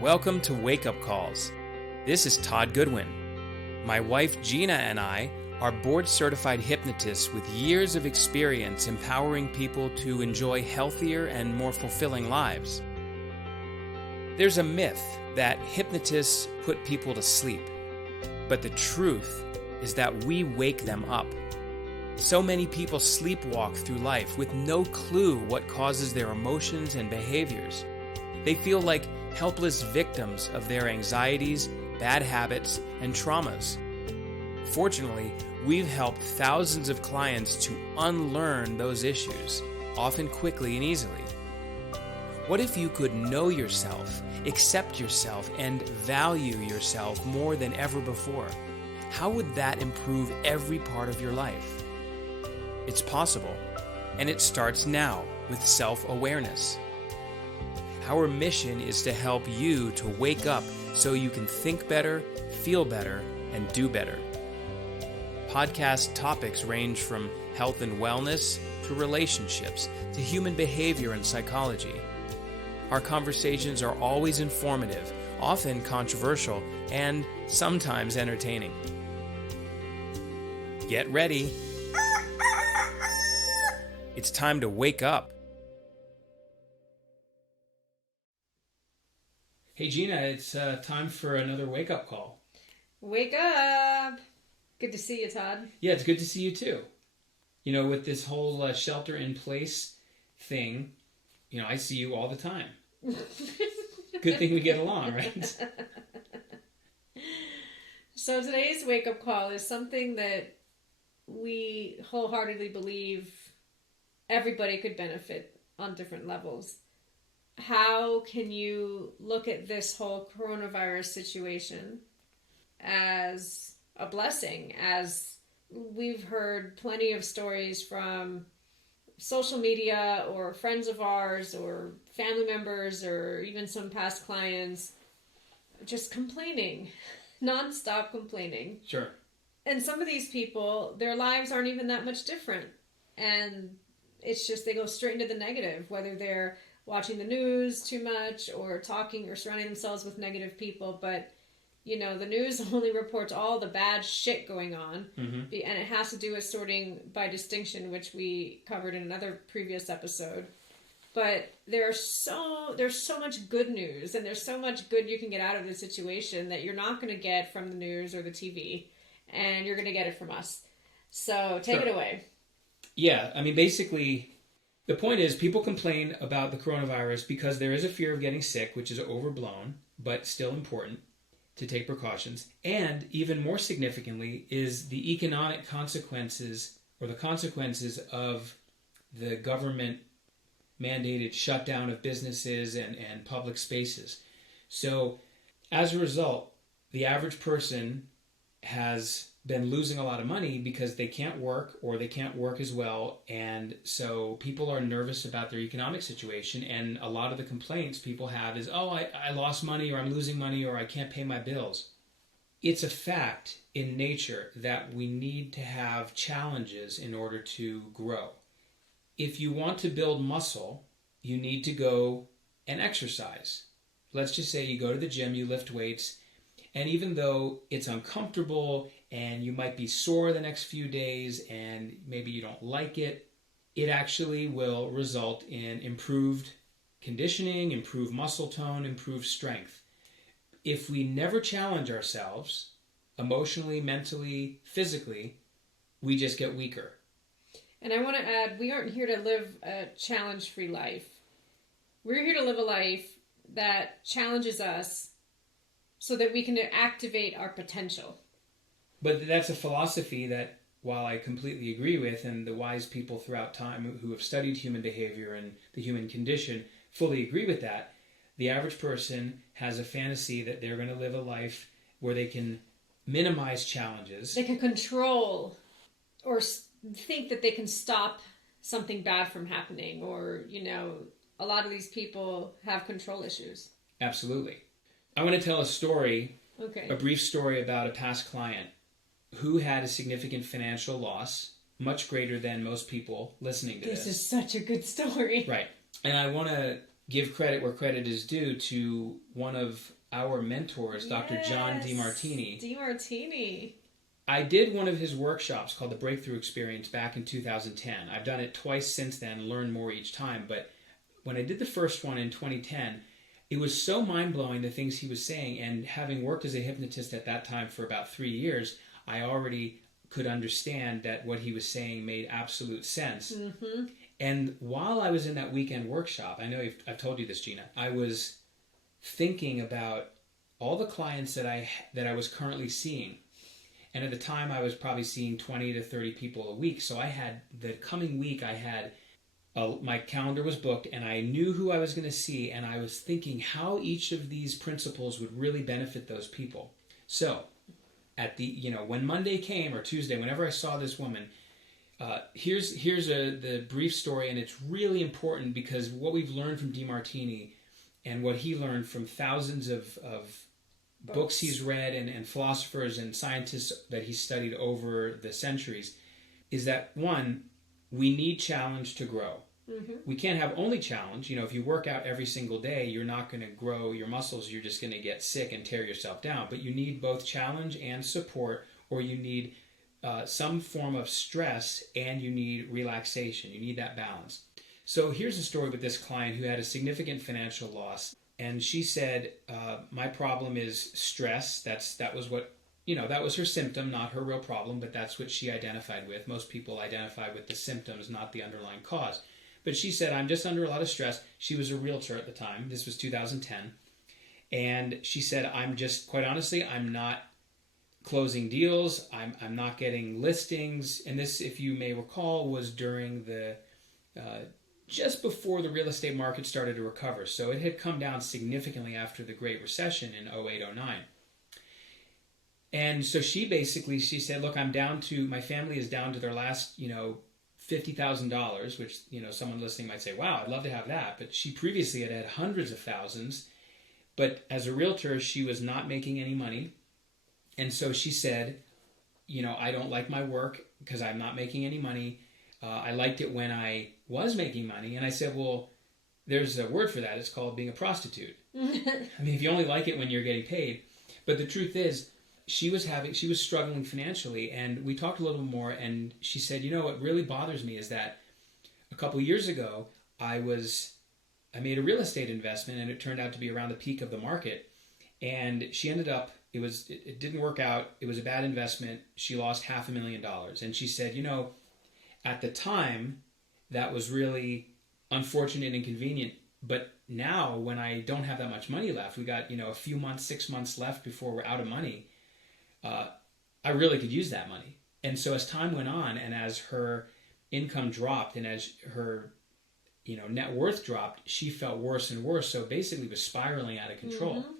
Welcome to Wake Up Calls. This is Todd Goodwin. My wife Gina and I are board-certified hypnotists with years of experience empowering people to enjoy healthier and more fulfilling lives. There's a myth that hypnotists put people to sleep, but the truth is that we wake them up. So many people sleepwalk through life with no clue what causes their emotions and behaviors. They feel like helpless victims of their anxieties, bad habits, and traumas. Fortunately, we've helped thousands of clients to unlearn those issues, often quickly and easily. What if you could know yourself, accept yourself, and value yourself more than ever before? How would that improve every part of your life? It's possible, and it starts now with self-awareness. Our mission is to help you to wake up so you can think better, feel better, and do better. Podcast topics range from health and wellness to relationships to human behavior and psychology. Our conversations are always informative, often controversial, and sometimes entertaining. Get ready. It's time to wake up. Hey Gina, it's time for another wake-up call. Wake up! Good to see you, Todd. Yeah, it's good to see you too. You know, with this whole shelter-in-place thing, I see you all the time. Good thing we get along, right? So today's wake-up call is something that we wholeheartedly believe everybody could benefit on different levels. How can you look at this whole coronavirus situation as a blessing? As we've heard plenty of stories from social media or friends of ours or family members or even some past clients just complaining, nonstop complaining. Sure. And some of these people, their lives aren't even that much different. And it's just they go straight into the negative, whether they're watching the news too much or talking or surrounding themselves with negative people. But, the news only reports all the bad shit going on. Mm-hmm. And it has to do with sorting by distinction, which we covered in another previous episode. But there's so much good news, and there's so much good you can get out of the situation that you're not going to get from the news or the TV, and you're going to get it from us. So take it away. Yeah, basically, the point is people complain about the coronavirus because there is a fear of getting sick, which is overblown, but still important to take precautions. And even more significantly is the economic consequences or the consequences of the government mandated shutdown of businesses and public spaces. So as a result, the average person has been losing a lot of money because they can't work or they can't work as well, and so people are nervous about their economic situation, and a lot of the complaints people have is, I lost money, or I'm losing money, or I can't pay my bills. It's a fact in nature that we need to have challenges in order to grow. If you want to build muscle, you need to go and exercise. Let's just say you go to the gym, you lift weights, and even though it's uncomfortable and you might be sore the next few days and maybe you don't like it, it actually will result in improved conditioning, improved muscle tone, improved strength. If we never challenge ourselves, emotionally, mentally, physically, we just get weaker. And I want to add, we aren't here to live a challenge-free life. We're here to live a life that challenges us so that we can activate our potential. But that's a philosophy that, while I completely agree with, and the wise people throughout time who have studied human behavior and the human condition fully agree with that, the average person has a fantasy that they're going to live a life where they can minimize challenges. They can control or think that they can stop something bad from happening, or, a lot of these people have control issues. Absolutely. I want to tell a story, a brief story about a past client who had a significant financial loss, much greater than most people listening to this. This is such a good story. Right. And I want to give credit where credit is due to one of our mentors, Dr. John DeMartini. DeMartini. I did one of his workshops called the Breakthrough Experience back in 2010. I've done it twice since then, learned more each time. But when I did the first one in 2010, it was so mind-blowing, the things he was saying. And having worked as a hypnotist at that time for about 3 years, I already could understand that what he was saying made absolute sense. Mm-hmm. And while I was in that weekend workshop, I know I've told you this, Gina, I was thinking about all the clients that I was currently seeing. And at the time, I was probably seeing 20 to 30 people a week. So I had, the coming week, my calendar was booked, and I knew who I was going to see, and I was thinking how each of these principles would really benefit those people. So, at the, when Monday came, or Tuesday, whenever I saw this woman, here's the brief story, and it's really important because what we've learned from DeMartini and what he learned from thousands of books he's read and philosophers and scientists that he's studied over the centuries is that, one, we need challenge to grow. Mm-hmm. We can't have only challenge. If you work out every single day, you're not going to grow your muscles. You're just going to get sick and tear yourself down. But you need both challenge and support, or you need some form of stress and you need relaxation. You need that balance. So here's a story with this client who had a significant financial loss. And she said, my problem is stress. That was what, that was her symptom, not her real problem, but that's what she identified with. Most people identify with the symptoms, not the underlying cause. But she said, I'm just under a lot of stress. She was a realtor at the time. This was 2010. And she said, quite honestly, I'm not closing deals. I'm not getting listings. And this, if you may recall, was during the just before the real estate market started to recover. So it had come down significantly after the Great Recession in 08-09. And so she said, look, my family is down to their last, $50,000, which, someone listening might say, wow, I'd love to have that. But she previously had hundreds of thousands. But as a realtor, she was not making any money. And so she said, I don't like my work because I'm not making any money. I liked it when I was making money. And I said, well, there's a word for that. It's called being a prostitute. If you only like it when you're getting paid. But the truth is, she was struggling financially. And we talked a little more. And she said, what really bothers me is that a couple years ago, I made a real estate investment, and it turned out to be around the peak of the market. And she ended up, it didn't work out. It was a bad investment. She lost $500,000. And she said, at the time, that was really unfortunate and inconvenient. But now, when I don't have that much money left, we got, a few months, 6 months left before we're out of money, I really could use that money. And so as time went on, and as her income dropped, and as her, net worth dropped, she felt worse and worse. So basically was spiraling out of control. Mm-hmm.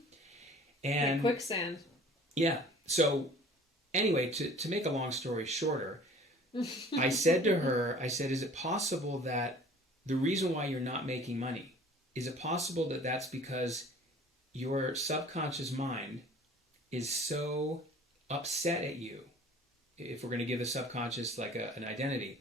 And like quicksand. Yeah. So anyway, to make a long story shorter, I said to her, is it possible that the reason why you're not making money, is it possible that that's because your subconscious mind is so upset at you? If we're going to give the subconscious like an identity,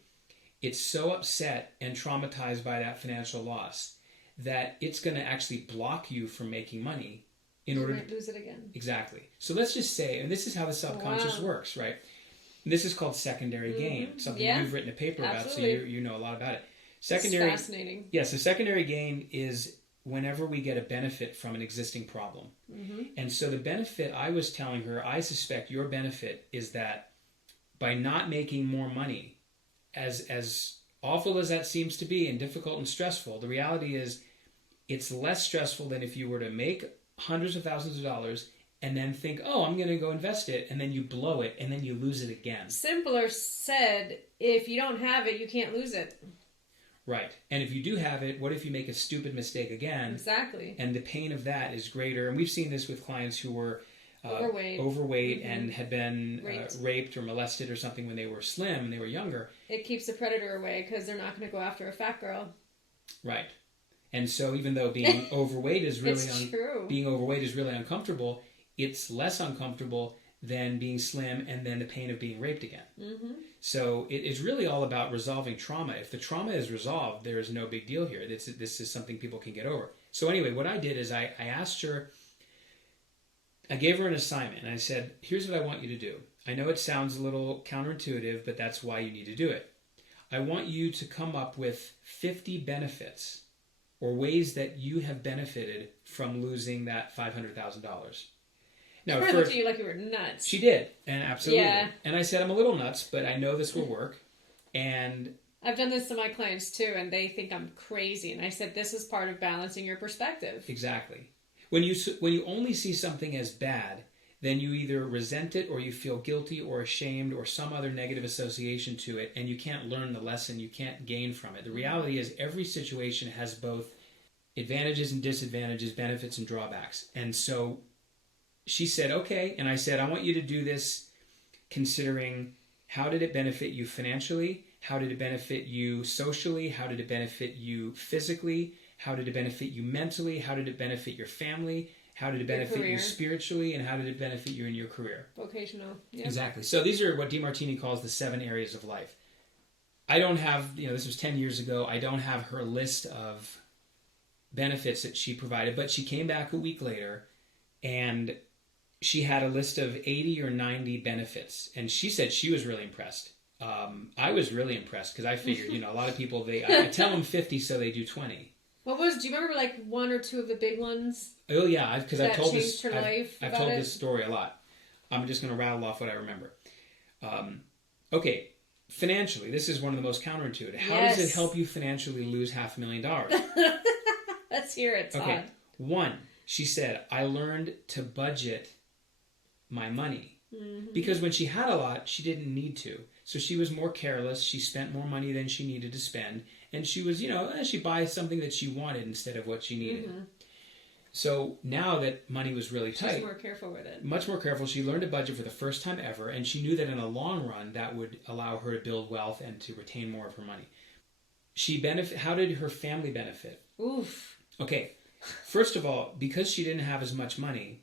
it's so upset and traumatized by that financial loss that it's going to actually block you from making money in order to lose it again. Exactly. So let's just say, and this is how the subconscious works, right? This is called secondary gain, something you've written a paper about, so you know a lot about it. Secondary, it's fascinating. Yeah, so secondary gain is whenever we get a benefit from an existing problem. Mm-hmm. And so the benefit, I was telling her, I suspect your benefit is that by not making more money, as awful as that seems to be and difficult and stressful, the reality is it's less stressful than if you were to make hundreds of thousands of dollars and then think, oh, I'm going to go invest it, and then you blow it, and then you lose it again. Simpler said, if you don't have it, you can't lose it. Right. And if you do have it, what if you make a stupid mistake again? Exactly. And the pain of that is greater. And we've seen this with clients who were overweight mm-hmm. and had been raped or molested or something when they were slim and they were younger. It keeps the predator away because they're not going to go after a fat girl. Right. And so even though being overweight is really being overweight is really uncomfortable, it's less uncomfortable than being slim and then the pain of being raped again. Mm-hmm. So it's really all about resolving trauma. If the trauma is resolved, there is no big deal here. This is something people can get over. So anyway, what I did is I asked her, I gave her an assignment, and I said, here's what I want you to do. I know it sounds a little counterintuitive, but that's why you need to do it. I want you to come up with 50 benefits or ways that you have benefited from losing that $500,000. Now, She looked at you like you were nuts. She did, and absolutely. Yeah. And I said, I'm a little nuts, but I know this will work. And I've done this to my clients too, and they think I'm crazy. And I said, this is part of balancing your perspective. Exactly. When you only see something as bad, then you either resent it or you feel guilty or ashamed or some other negative association to it, and you can't learn the lesson, you can't gain from it. The reality is every situation has both advantages and disadvantages, benefits and drawbacks. And so she said, okay. And I said, I want you to do this considering how did it benefit you financially? How did it benefit you socially? How did it benefit you physically? How did it benefit you mentally? How did it benefit your family? How did it benefit you spiritually? And how did it benefit you in your career? Vocational. Yep. Exactly. So these are what DeMartini calls the 7 areas of life. I don't have, this was 10 years ago. I don't have her list of benefits that she provided, but she came back a week later and she had a list of 80 or 90 benefits. And she said she was really impressed. I was really impressed because I figured, a lot of people, I tell them 50 so they do 20. Do you remember like 1 or 2 of the big ones? Oh yeah, because I've told this. I've told this story a lot. I'm just going to rattle off what I remember. Okay, financially, this is one of the most counterintuitive. How does it help you financially lose $500,000? Let's hear it, Todd. Okay, 1, she said, I learned to budget my money. Mm-hmm. Because when she had a lot, she didn't need to. So she was more careless. She spent more money than she needed to spend. And she was, she buys something that she wanted instead of what she needed. Mm-hmm. So now that money was really tight. She's more careful with it. Much more careful. She learned to budget for the first time ever. And she knew that in the long run, that would allow her to build wealth and to retain more of her money. How did her family benefit? Oof. Okay. First of all, because she didn't have as much money,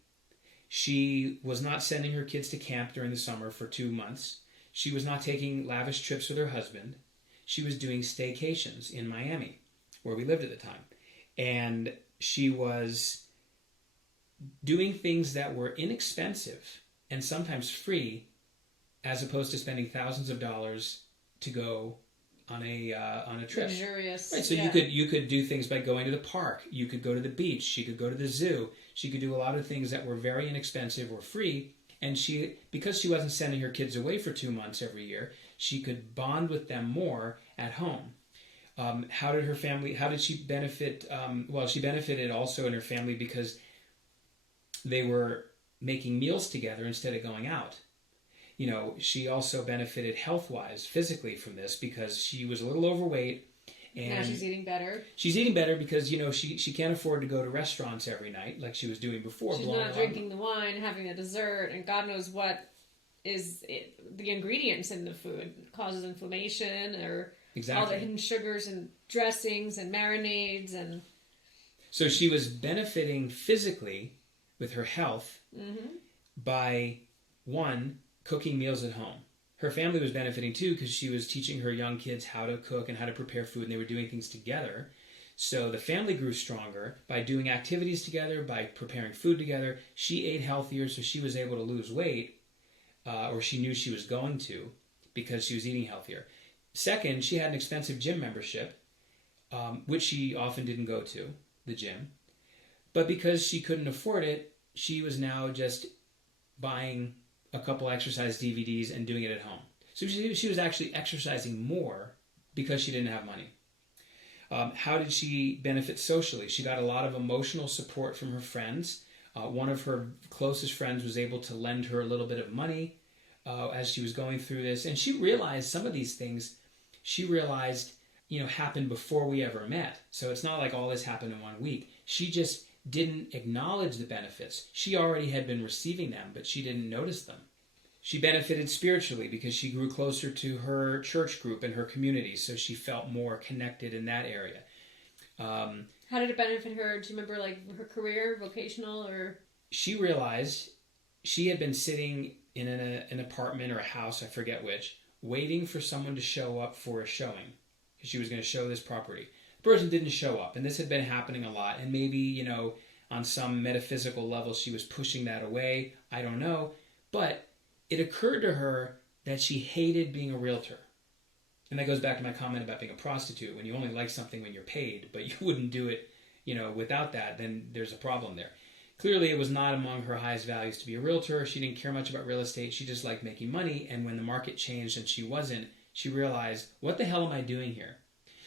she was not sending her kids to camp during the summer for 2 months. She was not taking lavish trips with her husband. She was doing staycations in Miami, where we lived at the time. And she was doing things that were inexpensive and sometimes free, as opposed to spending thousands of dollars to go on a trip. Luxurious. Right, so you could do things by going to the park. You could go to the beach. She could go to the zoo. She could do a lot of things that were very inexpensive or free. And because she wasn't sending her kids away for 2 months every year, she could bond with them more at home. How did she benefit? She benefited also in her family because they were making meals together instead of going out. She also benefited health-wise, physically from this because she was a little overweight. And now she's eating better. She's eating better because, she can't afford to go to restaurants every night like she was doing before. She's not drinking the wine, having a dessert, and God knows what is the ingredients in the food. It causes inflammation or all the hidden sugars and dressings and marinades. And so she was benefiting physically with her health by, 1, cooking meals at home. Her family was benefiting too because she was teaching her young kids how to cook and how to prepare food, and they were doing things together. So the family grew stronger by doing activities together, by preparing food together. She ate healthier, so she was able to lose weight, or she knew she was going to because she was eating healthier. Second, she had an expensive gym membership, which she often didn't go to, the gym. But because she couldn't afford it, she was now just buying a couple exercise DVDs and doing it at home. So she was actually exercising more because she didn't have money. How did she benefit socially? She got a lot of emotional support from her friends. One of her closest friends was able to lend her a little bit of money as she was going through this. And she realized some of these things, happened before we ever met. So it's not like all this happened in 1 week. She just didn't acknowledge the benefits. She already had been receiving them, but she didn't notice them. She benefited spiritually because she grew closer to her church group and her community, so she felt more connected in that area. How did it benefit her? Do you remember, her career, vocational, or? She realized she had been sitting in an apartment or a house, I forget which, waiting for someone to show up for a showing. She was going to show this property. The person didn't show up, and this had been happening a lot. And maybe, on some metaphysical level, she was pushing that away. I don't know. But it occurred to her that she hated being a realtor. And that goes back to my comment about being a prostitute. When you only like something when you're paid, but you wouldn't do it, without that, then there's a problem there. Clearly, it was not among her highest values to be a realtor. She didn't care much about real estate. She just liked making money. And when the market changed and she wasn't, she realized, what the hell am I doing here?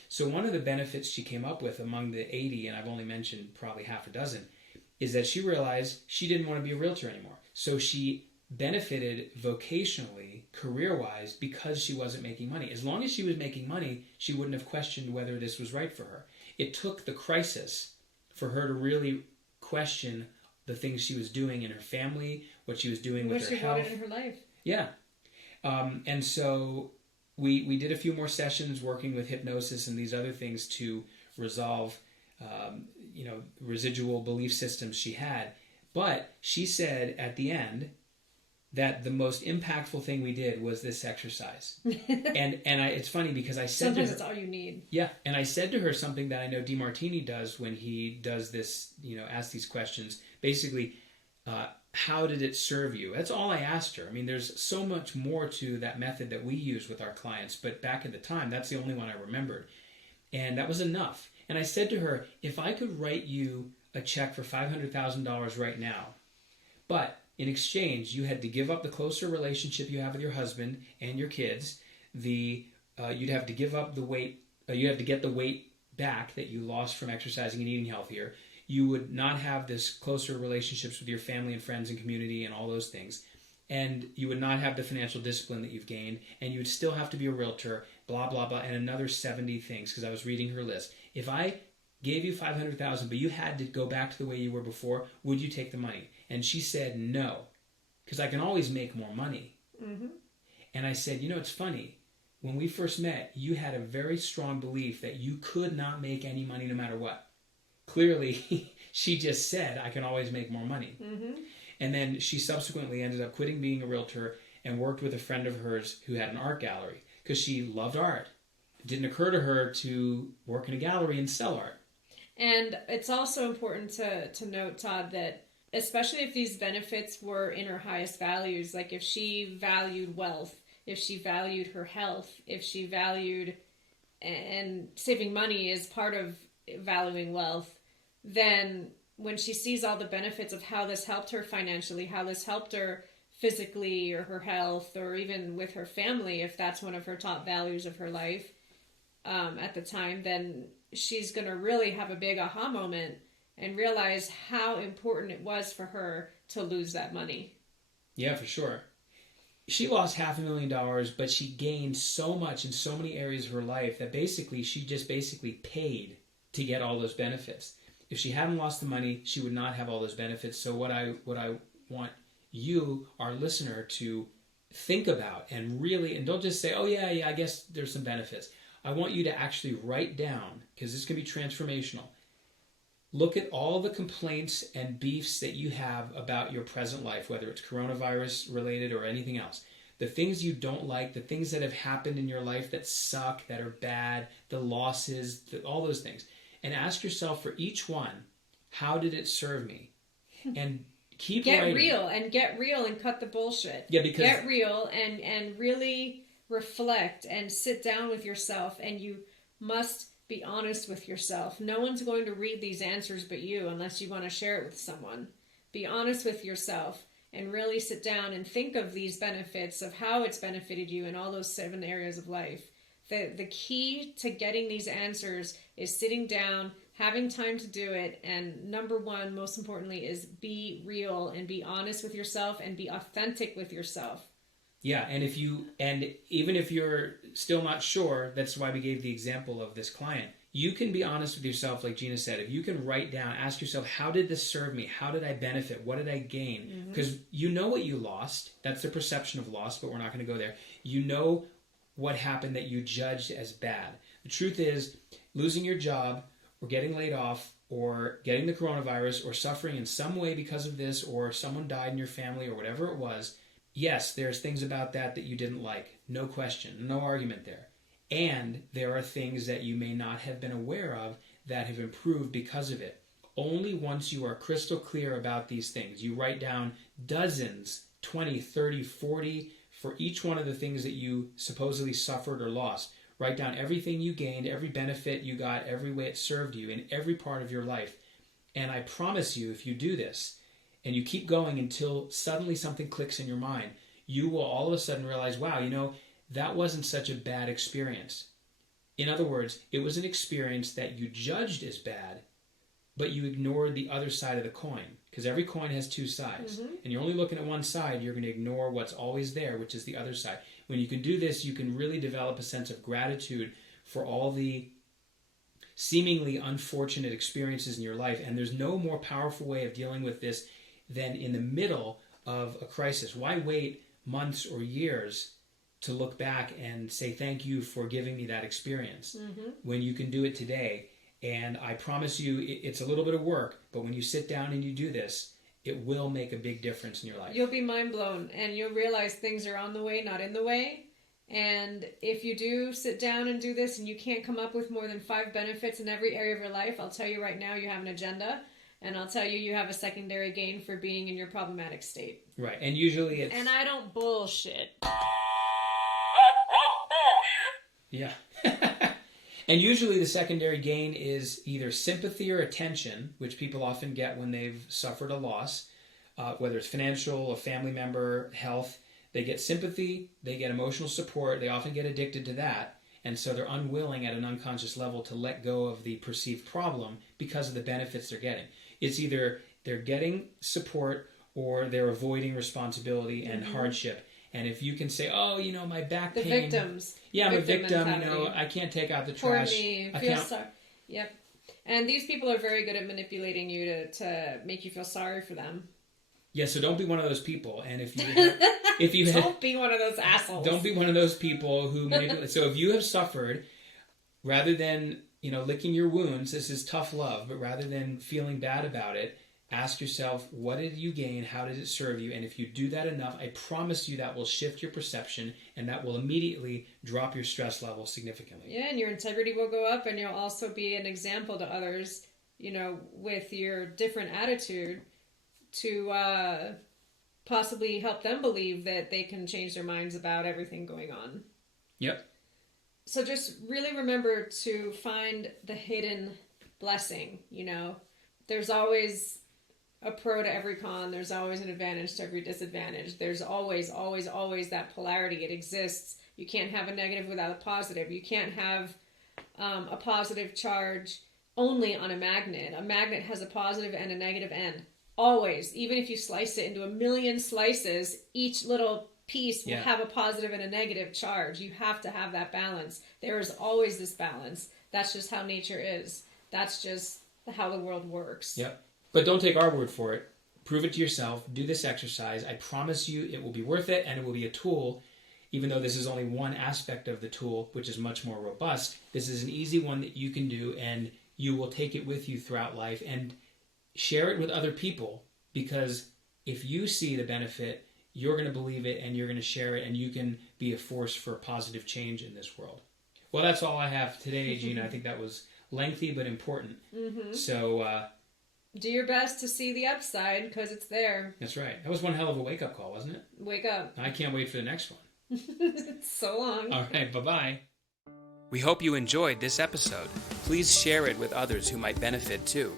So one of the benefits she came up with among the 80, and I've only mentioned probably half a dozen, is that she realized she didn't want to be a realtor anymore. So she benefited vocationally, career-wise, because she wasn't making money. As long as she was making money, she wouldn't have questioned whether this was right for her. It took the crisis for her to really question the things she was doing in her family, what she was doing with her health. What she wanted in her life. Yeah. And so we did a few more sessions working with hypnosis and these other things to resolve, residual belief systems she had. But she said at the end that the most impactful thing we did was this exercise. It's funny because I said sometimes to her, it's all you need. Yeah, and I said to her something that I know DeMartini does when he does this, asks these questions. Basically, how did it serve you? That's all I asked her. I mean, there's so much more to that method that we use with our clients, but back at the time, that's the only one I remembered. And that was enough. And I said to her, if I could write you a check for $500,000 right now, but in exchange, you had to give up the closer relationship you have with your husband and your kids. You'd have to give up the weight. You have to get the weight back that you lost from exercising and eating healthier. You would not have this closer relationships with your family and friends and community and all those things. And you would not have the financial discipline that you've gained. And you would still have to be a realtor, blah, blah, blah, and another 70 things, because I was reading her list. If I gave you $500,000, but you had to go back to the way you were before, would you take the money? And she said no, because I can always make more money. Mm-hmm. And I said, it's funny. When we first met, you had a very strong belief that you could not make any money no matter what. Clearly, she just said, I can always make more money. Mm-hmm. And then she subsequently ended up quitting being a realtor and worked with a friend of hers who had an art gallery because she loved art. It didn't occur to her to work in a gallery and sell art. And it's also important to note, Todd, that especially if these benefits were in her highest values, like if she valued wealth, if she valued her health, if she valued, and saving money is part of valuing wealth, then when she sees all the benefits of how this helped her financially, how this helped her physically or her health, or even with her family, if that's one of her top values of her life at the time, then she's going to really have a big aha moment and realize how important it was for her to lose that money. Yeah, for sure. She lost $500,000, but she gained so much in so many areas of her life that she just paid to get all those benefits. If she hadn't lost the money, she would not have all those benefits. So what I want you, our listener, to think about and don't just say, oh yeah, I guess there's some benefits. I want you to actually write down, because this can be transformational. Look at all the complaints and beefs that you have about your present life, whether it's coronavirus related or anything else. The things you don't like, the things that have happened in your life that suck, that are bad, the losses, all those things. And ask yourself for each one, how did it serve me? And keep writing. Get real and cut the bullshit. Yeah, because get real and really reflect and sit down with yourself, and you must be honest with yourself. No one's going to read these answers but you, unless you want to share it with someone. Be honest with yourself and really sit down and think of these benefits, of how it's benefited you in all those 7 areas of life. The key to getting these answers is sitting down, having time to do it, and number one, most importantly, is be real and be honest with yourself and be authentic with yourself. Yeah, and even if you're still not sure, that's why we gave the example of this client. You can be honest with yourself, like Gina said. If you can write down, ask yourself, how did this serve me? How did I benefit? What did I gain? Because you know what you lost. That's the perception of loss, but we're not going to go there. You know what happened that you judged as bad. The truth is, losing your job or getting laid off or getting the coronavirus or suffering in some way because of this, or someone died in your family or whatever it was, yes, there's things about that you didn't like. No question. No argument there. And there are things that you may not have been aware of that have improved because of it. Only once you are crystal clear about these things, you write down dozens, 20, 30, 40, for each one of the things that you supposedly suffered or lost. Write down everything you gained, every benefit you got, every way it served you in every part of your life. And I promise you, if you do this, and you keep going until suddenly something clicks in your mind, you will all of a sudden realize, wow, that wasn't such a bad experience. In other words, it was an experience that you judged as bad, but you ignored the other side of the coin. Because every coin has two sides. Mm-hmm. And you're only looking at one side, you're going to ignore what's always there, which is the other side. When you can do this, you can really develop a sense of gratitude for all the seemingly unfortunate experiences in your life. And there's no more powerful way of dealing with this than in the middle of a crisis. Why wait months or years to look back and say thank you for giving me that experience when you can do it today? And I promise you, it's a little bit of work, but when you sit down and you do this, it will make a big difference in your life. You'll be mind blown, and you'll realize things are on the way, not in the way. And if you do sit down and do this and you can't come up with more than 5 benefits in every area of your life, I'll tell you right now, you have an agenda. And I'll tell you, you have a secondary gain for being in your problematic state. Right, and usually it's... And I don't bullshit. Yeah. And usually the secondary gain is either sympathy or attention, which people often get when they've suffered a loss, whether it's financial, a family member, health. They get sympathy, they get emotional support, they often get addicted to that, and so they're unwilling at an unconscious level to let go of the perceived problem because of the benefits they're getting. It's either they're getting support or they're avoiding responsibility and hardship. And if you can say, oh, my back pain. The victims. Yeah, I'm a victim, I can't take out the trash. Poor me, feel sorry. Yep. And these people are very good at manipulating you to make you feel sorry for them. Yeah, so don't be one of those people. And if you don't be one of those assholes. Don't be one of those people who manipulate. So if you have suffered, rather than, licking your wounds, this is tough love, but rather than feeling bad about it, ask yourself, what did you gain? How did it serve you? And if you do that enough, I promise you that will shift your perception and that will immediately drop your stress level significantly. Yeah, and your integrity will go up, and you'll also be an example to others, with your different attitude to possibly help them believe that they can change their minds about everything going on. Yep. So just really remember to find the hidden blessing, There's always a pro to every con. There's always an advantage to every disadvantage. There's always, always, always that polarity. It exists. You can't have a negative without a positive. You can't have a positive charge only on a magnet. A magnet has a positive and a negative end. Always. Even if you slice it into 1,000,000 slices, each little piece will have a positive and a negative charge. You have to have that balance. There is always this balance. That's just how nature is. That's just how the world works. Yep. But don't take our word for it. Prove it to yourself. Do this exercise. I promise you it will be worth it, and it will be a tool. Even though this is only one aspect of the tool, which is much more robust, this is an easy one that you can do, and you will take it with you throughout life and share it with other people, because if you see the benefit, you're going to believe it and you're going to share it, and you can be a force for positive change in this world. Well, that's all I have today, Gina. I think that was lengthy but important. So do your best to see the upside, because it's there. That's right. That was one hell of a wake-up call, wasn't it? Wake up. I can't wait for the next one. It's so long. All right, bye-bye. We hope you enjoyed this episode. Please share it with others who might benefit too.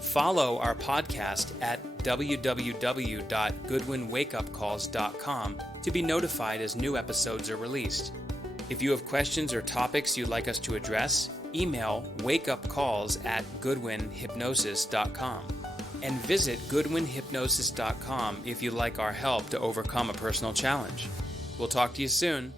Follow our podcast at www.goodwinwakeupcalls.com to be notified as new episodes are released. If you have questions or topics you'd like us to address, email wakeupcalls@goodwinhypnosis.com and visit goodwinhypnosis.com if you'd like our help to overcome a personal challenge. We'll talk to you soon.